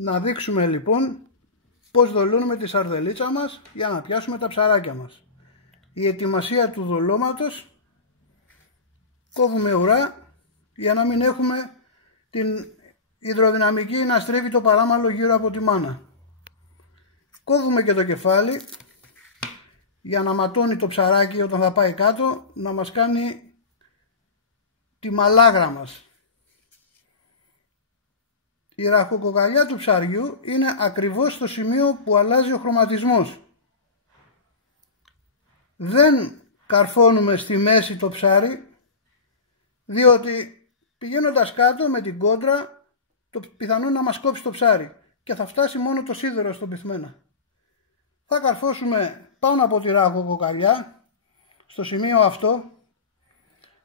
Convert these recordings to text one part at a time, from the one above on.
Να δείξουμε λοιπόν πώς δολώνουμε τη σαρδελίτσα μας για να πιάσουμε τα ψαράκια μας. Η ετοιμασία του δολώματος: κόβουμε ουρά για να μην έχουμε την υδροδυναμική να στρίβει το παράμαλο γύρω από τη μάνα. Κόβουμε και το κεφάλι για να ματώνει το ψαράκι όταν θα πάει κάτω, να μας κάνει τη μαλάγρα μας. Η ραχοκοκαλιά του ψαριού είναι ακριβώς στο σημείο που αλλάζει ο χρωματισμός. Δεν καρφώνουμε στη μέση το ψάρι, διότι πηγαίνοντας κάτω με την κόντρα το πιθανό να μας κόψει το ψάρι και θα φτάσει μόνο το σίδερο στον πυθμένα. Θα καρφώσουμε πάνω από τη ραχοκοκαλιά στο σημείο αυτό.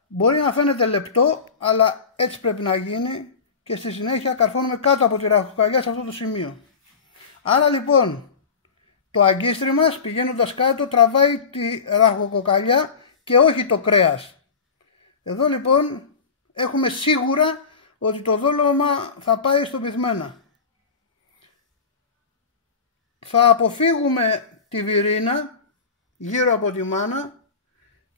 Μπορεί να φαίνεται λεπτό, αλλά έτσι πρέπει να γίνει, και στη συνέχεια καρφώνουμε κάτω από τη ραχοκοκαλιά σε αυτό το σημείο. Άρα λοιπόν το αγκίστρι μας πηγαίνοντας κάτω τραβάει τη ραχοκοκαλιά και όχι το κρέας. Εδώ λοιπόν έχουμε σίγουρα ότι το δόλωμα θα πάει στο πυθμένα. Θα αποφύγουμε τη βυρίνα γύρω από τη μάνα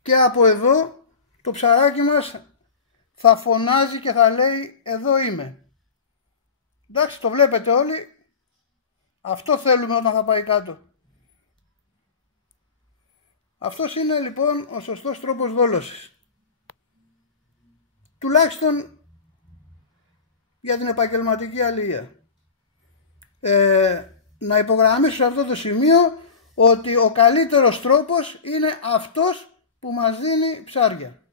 και από εδώ το ψαράκι μας θα φωνάζει και θα λέει εδώ είμαι. Εντάξει, το βλέπετε όλοι. Αυτό θέλουμε όταν θα πάει κάτω. Αυτός είναι λοιπόν ο σωστός τρόπος δόλωσης. Τουλάχιστον για την επαγγελματική αλληλεία. Να υπογραμμίσω σε αυτό το σημείο ότι ο καλύτερος τρόπος είναι αυτός που μας δίνει ψάρια.